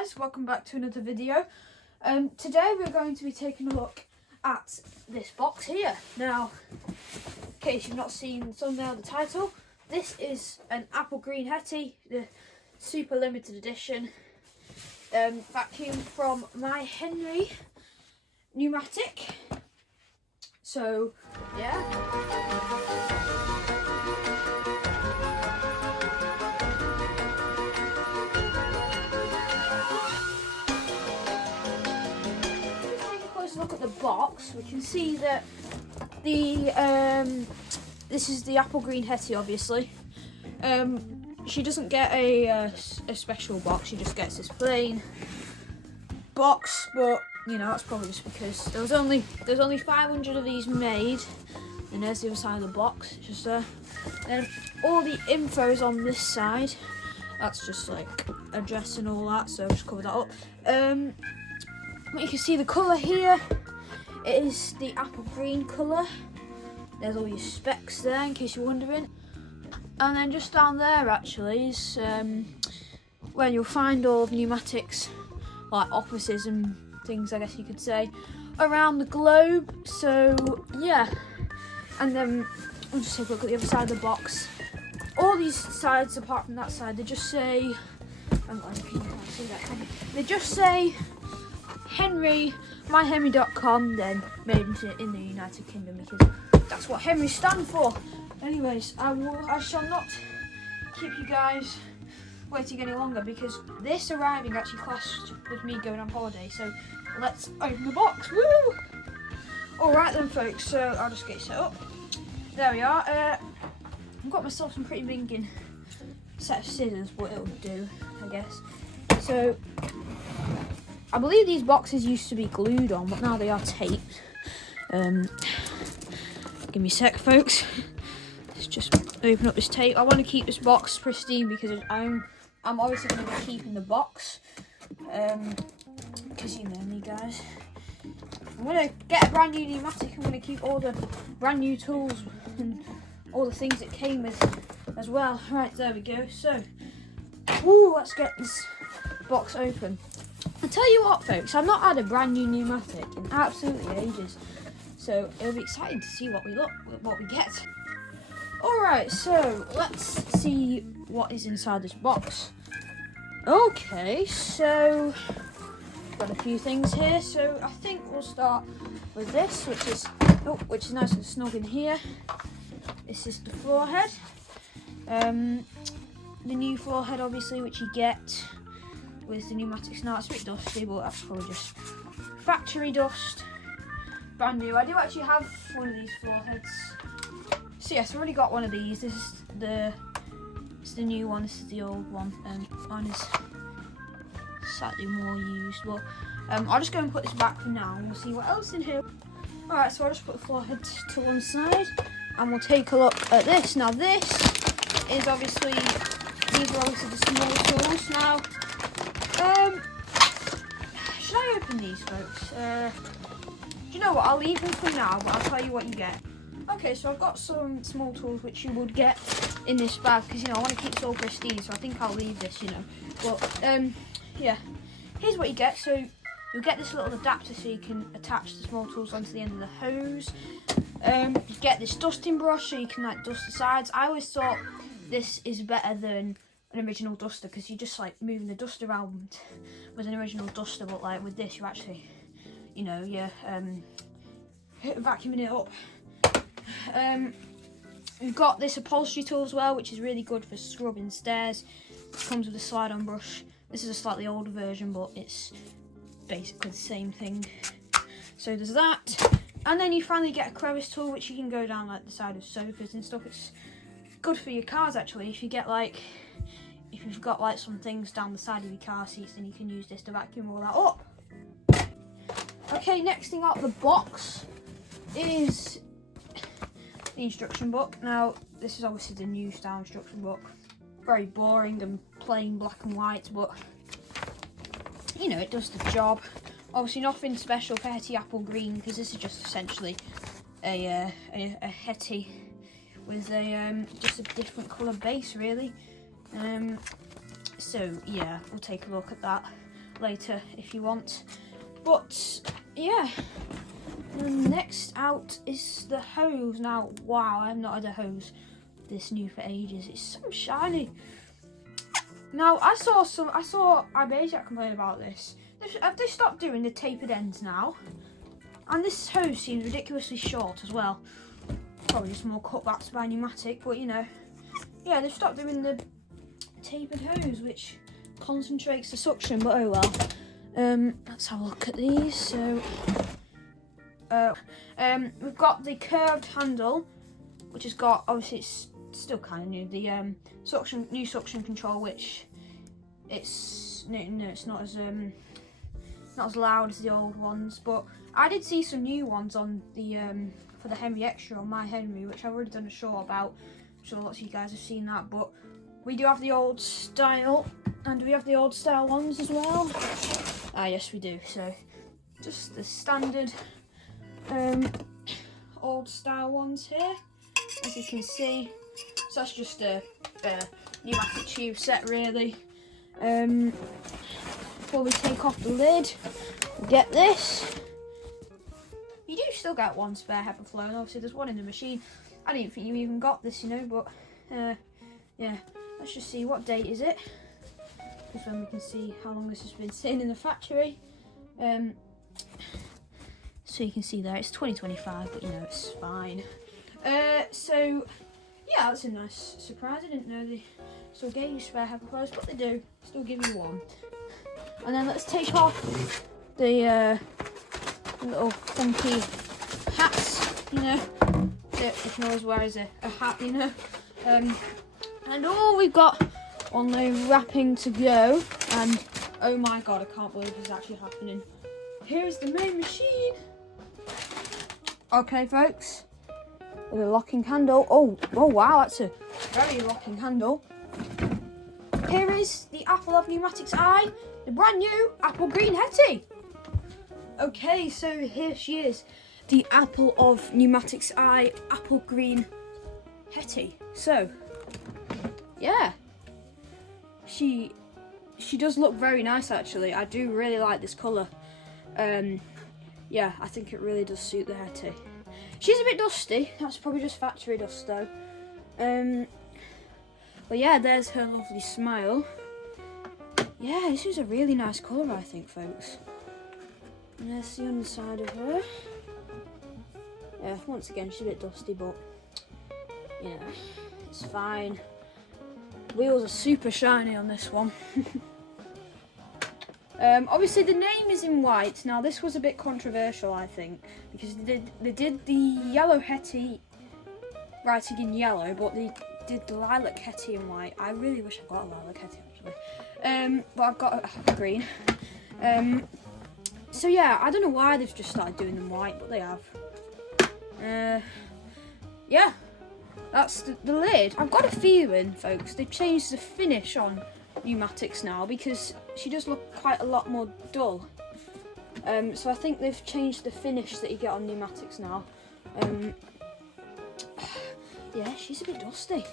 guys, welcome back to another video. Today we're going to be taking a look at this box here. Now, in case you've not seen the thumbnail, the title, this is an apple green Hetty, the super limited edition vacuum from my Henry Numatic. So, yeah. Look at the box, we can see that the this is the apple green Hetty, obviously. She doesn't get a special box, she just gets this plain box, but you know, that's probably just because there's only 500 of these made. And there's the other side of the box, it's just there. And all the info is on this side. That's just like address and all that, so I'll just cover that up. You can see the colour here. It is the apple green colour. There's all your specs there, in case you're wondering. And then just down there, actually, is where you'll find all of Numatic's like offices and things, I guess you could say, around the globe. So yeah, and then I'll just take a look at the other side of the box. All these sides, apart from that side, they just say, hang on, you can't see that, can you? They just say Henry, myhenry.com, then made in the United Kingdom, because that's what Henry stand for. Anyways, I shall not keep you guys waiting any longer, because this arriving actually clashed with me going on holiday. So let's open the box. Woo! Alright then, folks, so I'll just get it set up. There we are. I've got myself some pretty binging set of scissors, but it'll do, I guess. So I believe these boxes used to be glued on, but now they are taped. Give me a sec, folks. Let's just open up this tape. I want to keep this box pristine because I'm obviously going to be keeping the box. Because you know me, guys. I'm going to get a brand new Numatic. I'm going to keep all the brand new tools and all the things it came with as well. Right, there we go. So, let's get this box open. I'll tell you what, folks, I've not had a brand new Numatic in absolutely ages, so it'll be exciting to see what we get. Alright, so let's see what is inside this box. Okay, so got a few things here, so I think we'll start with this, which is nice and snug in here. This is the floor head. The new floor head, obviously, which you get with the Numatics. Now it's a bit dusty, but that's probably just factory dust. Brand new. I do actually have one of these floor heads. So yes, I've already got one of these. This is the new one. This is the old one, and mine is slightly more used. But I'll just go and put this back for now, and we'll see what else in here. All right, so I'll just put the floor head to one side, and we'll take a look at this. Now this is obviously, these are obviously the small tools. Now, should I open these, folks? Do you know what? I'll leave them for now, but I'll tell you what you get. Okay, so I've got some small tools which you would get in this bag, because, you know, I want to keep it all pristine, so I think I'll leave this, you know. But, yeah, here's what you get. So you'll get this little adapter so you can attach the small tools onto the end of the hose. You get this dusting brush so you can, like, dust the sides. I always thought this is better than an original duster, because you're just like moving the dust around with an original duster, but like with this, you actually, you know, you're vacuuming it up. We've got this upholstery tool as well, which is really good for scrubbing stairs. It comes with a slide-on brush. This is a slightly older version, but it's basically the same thing. So there's that. And then you finally get a crevice tool, which you can go down like the side of sofas and stuff. It's good for your cars, actually. If you've got like some things down the side of your car seats, then you can use this to vacuum all that up. Okay, next thing out of the box is the instruction book. Now, this is obviously the new style instruction book. Very boring and plain black and white, but you know, it does the job. Obviously nothing special for Hetty Apple Green, because this is just essentially a Hetty with just a different colour base, really. So yeah, we'll take a look at that. later if you want. But yeah, and next out is the hose. Now, wow, I've not had a hose this new for ages. It's so shiny. Now, I saw Ibasiac complain about this. Have they stopped doing the tapered ends now? And this hose seems ridiculously short as well. Probably just more cutbacks by Numatic, but you know. Yeah, they've stopped doing the tapered hose, which concentrates the suction, but oh well. Let's have a look at these. So, we've got the curved handle, which has got, obviously it's still kind of new, the new suction control, which it's not as loud as the old ones, but I did see some new ones on the for the Henry Extra on my Henry, which I've already done a short about. I'm sure lots of you guys have seen that, but we do have the old style, and we have the old style ones as well. Ah, yes we do. So just the standard old style ones here, as you can see. So that's just a pneumatic tube set, really. Before we take off the lid, we'll get this. You do still get one spare HEPA flow, and obviously there's one in the machine. I didn't think you even got this, you know, but yeah. Let's just see, what date is it? This one we can see how long this has been sitting in the factory. So you can see there, it's 2025, but you know, it's fine. So yeah, that's a nice surprise. I didn't know they still gave you spare HEPA flows, but they do still give you one. And then let's take off the little funky hats, you know, that you can always wear as a hat, you know. And all we've got on the wrapping to go, and oh my god, I can't believe this is actually happening. Here is the main machine. Okay, folks, with a locking handle. Oh wow, that's a very locking handle. Here is the Apple of Numatic's Eye, the brand new apple green Hetty. Okay, so here she is, the Apple of Numatic's Eye, apple green Hetty. So, yeah, she does look very nice actually. I do really like this colour. Yeah, I think it really does suit the Hetty. She's a bit dusty. That's probably just factory dust though. But yeah, there's her lovely smile. Yeah, this is a really nice colour, I think, folks. And there's the underside of her. Yeah, once again, she's a bit dusty, but you know, it's fine. Wheels are super shiny on this one. Obviously, the name is in white. Now, this was a bit controversial, I think, because they did the yellow Hetty writing in yellow, but they did the lilac Hetty in white. I really wish I got a lilac Hetty, actually. But I've got a green. So yeah, I don't know why they've just started doing them white, but they have. Yeah, that's the lid. I've got a feeling, folks, they've changed the finish on Numatics now, because she does look quite a lot more dull. So I think they've changed the finish that you get on Numatics now. Yeah, she's a bit dusty.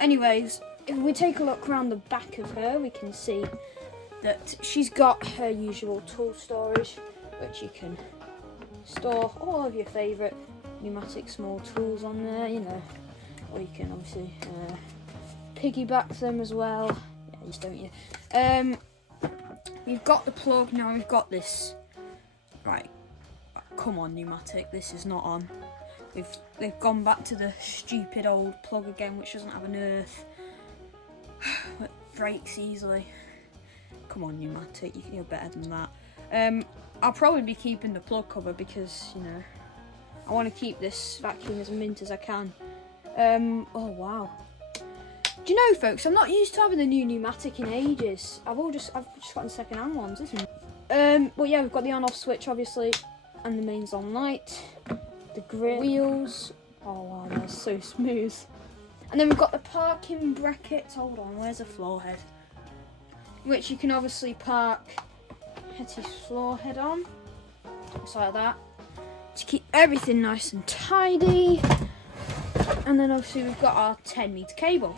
Anyways, if we take a look around the back of her, we can see that she's got her usual tool storage, which you can store all of your favourite pneumatic small tools on there, you know, or you can obviously piggyback them as well. Yeah, you just don't you? We've got the plug now. We've got this. Right, come on, Numatic, this is not on. They've gone back to the stupid old plug again, which doesn't have an earth. It breaks easily. Come on, Numatic, you're better than that. I'll probably be keeping the plug cover because, you know, I want to keep this vacuum as mint as I can. Oh wow. Do you know, folks, I'm not used to having a new Numatic in ages. I've just gotten second-hand ones, isn't it? Well, yeah, we've got the on-off switch, obviously, and the mains on light. The grill wheels. Oh wow, they're so smooth. And then we've got the parking brackets. Hold on, where's the floor head? Which you can obviously park Hetty's floor head on, just like that, to keep everything nice and tidy. And then obviously we've got our 10-metre cable.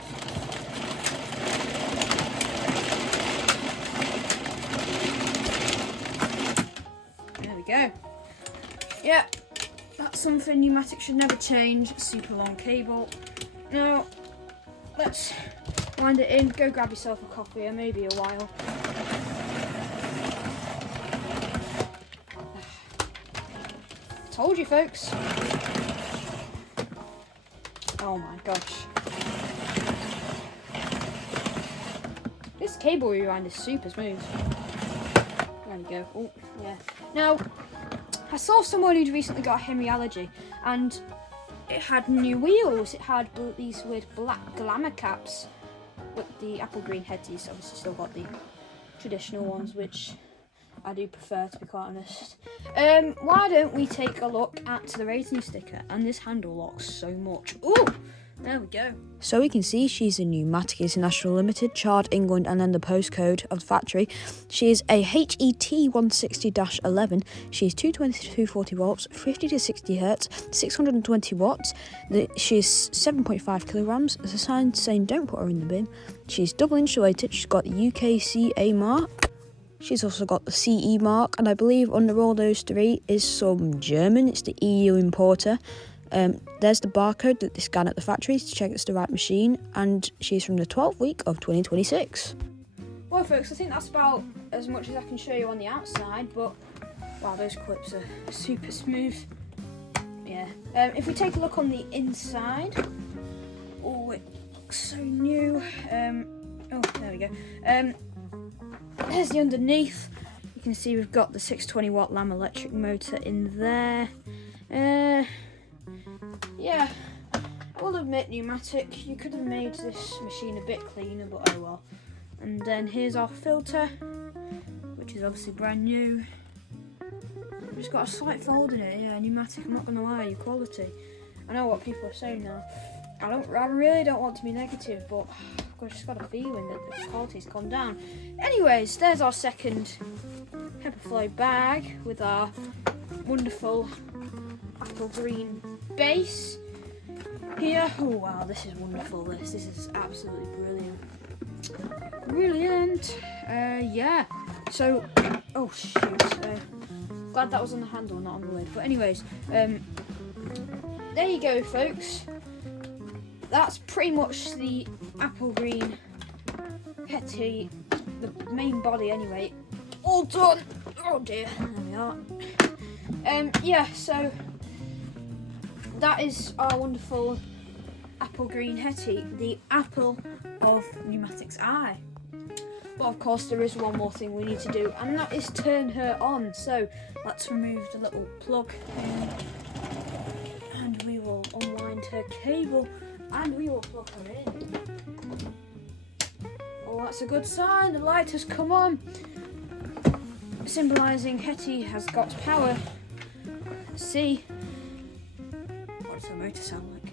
go. Yeah, that's something Numatic should never change. Super long cable. Now, let's wind it in. Go grab yourself a coffee, or maybe a while. Told you, folks. Oh my gosh. This cable rewind is super smooth. There we go. Oh, yeah. Now, I saw someone who'd recently got a Henry allergy, and it had new wheels. It had these weird black glamour caps with the apple green Hettys. Obviously still got the traditional ones, which I do prefer, to be quite honest. Why don't we take a look at the rating sticker? And this handle locks so much. Ooh, there we go. So we can see she's a Numatic International Limited, Chard, England, and then the postcode of the factory. She is a HET 160-11. She is 220 to 240 volts, 50 to 60 hertz, 620 watts. She is 7.5 kilograms. There's a sign saying don't put her in the bin. She's double insulated. She's got the UKCA mark. She's also got the CE mark, and I believe under all those three is some German. It's the EU importer. There's the barcode that they scan at the factory to check it's the right machine, and she's from the 12th week of 2026. Well, folks, I think that's about as much as I can show you on the outside, but wow, those clips are super smooth. Yeah. If we take a look on the inside, oh, it looks so new. Oh, there we go. There's the underneath. You can see we've got the 620 watt Lamb electric motor in there. Yeah, I will admit, Numatic, you could have made this machine a bit cleaner, but oh well. And then here's our filter, which is obviously brand new. We've just got a slight fold in it. Yeah, Numatic, I'm not going to lie, your quality. I know what people are saying now. I really don't want to be negative, but I've just got a feeling that the quality's gone down. Anyways, there's our second Pepperflow bag with our wonderful apple green base here. Oh wow, this is wonderful. This is absolutely brilliant. Yeah. So, oh shoot. Glad that was on the handle, not on the lid. But anyways, there you go, folks. That's pretty much the apple green Hetty, the main body anyway, all done. Oh dear, there we are. Yeah, so that is our wonderful apple green Hetty, the apple of Numatic's eye. But of course there is one more thing we need to do, and that is turn her on. So let's remove the little plug and we will unwind her cable. And we will plug her in. Oh, that's a good sign. The light has come on, symbolising Hetty has got power. Let's see. What does the motor sound like?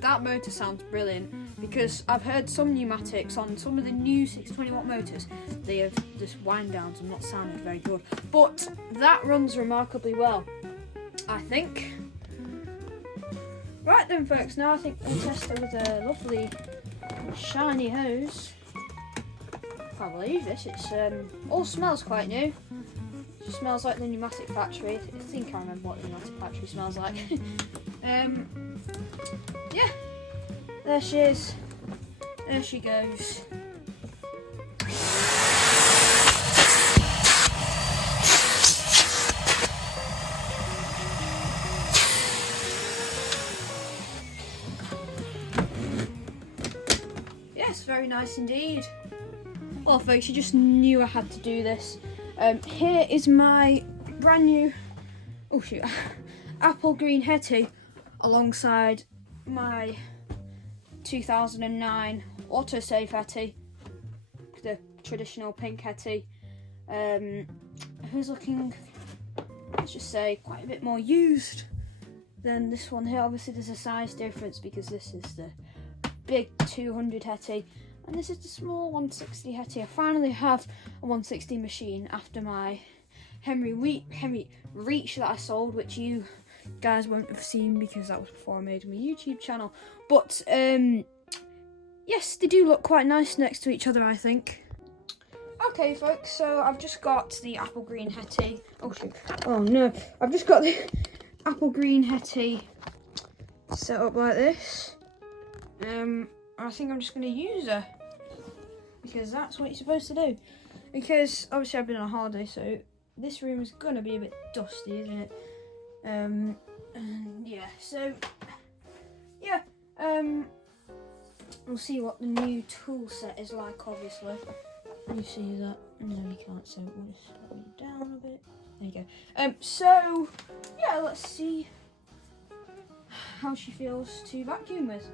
That motor sounds brilliant, because I've heard some Numatics on some of the new 620 watt motors, they have just wind downs and not sounded very good, but that runs remarkably well, I think. Right then, folks, now I think we'll test her with a lovely shiny hose. Can't believe this, it's all smells quite new. It just smells like the Numatic factory. I think I remember what the Numatic factory smells like. Yeah, there she is. There she goes. Yes, very nice indeed. Well, folks, you just knew I had to do this. Here is my brand new, oh shoot, apple green Hetty alongside my 2009 autosave Hetty, the traditional pink Hetty, who's looking, let's just say, quite a bit more used than this one here. Obviously there's a size difference because this is the big 200 Hetty and this is the small 160 Hetty. I finally have a 160 machine after my Henry Reach that I sold, which you guys won't have seen because that was before I made my YouTube channel. But yes, they do look quite nice next to each other, I think. Okay, folks, so I've just got the apple green Hetty. Oh shoot! Oh no! I've just got the apple green Hetty set up like this. I think I'm just going to use her because that's what you're supposed to do. Because obviously I've been on holiday, so this room is going to be a bit dusty, isn't it? Yeah. So yeah. We'll see what the new tool set is like. Obviously, you see that? No, you can't. So we'll just slow it down a bit. There you go. So yeah, let's see how she feels to vacuum with.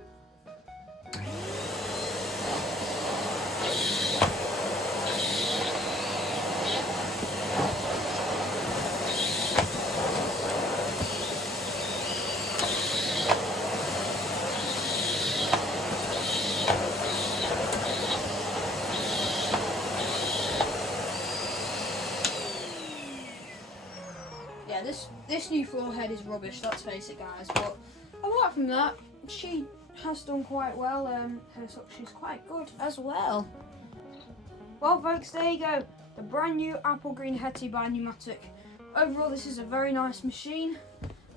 Yeah, this new floor head is rubbish, let's face it, guys, but apart from that, she has done quite well. Her suction's quite good as well. Well, folks, there you go. The brand new apple green Hetty by Numatic. Overall, this is a very nice machine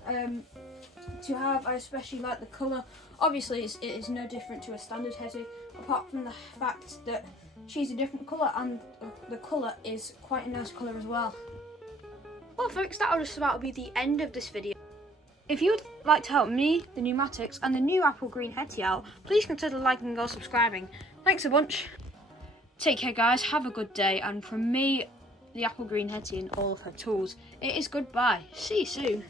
to have. I especially like the colour. Obviously, it is no different to a standard Hetty, apart from the fact that she's a different colour and the colour is quite a nice colour as well. Well, folks, that'll just about be the end of this video. If you would like to help me, the Numatics, and the new apple green Hetty out, please consider liking or subscribing. Thanks a bunch. Take care, guys. Have a good day. And from me, the apple green Hetty and all of her tools, it is goodbye. See you soon.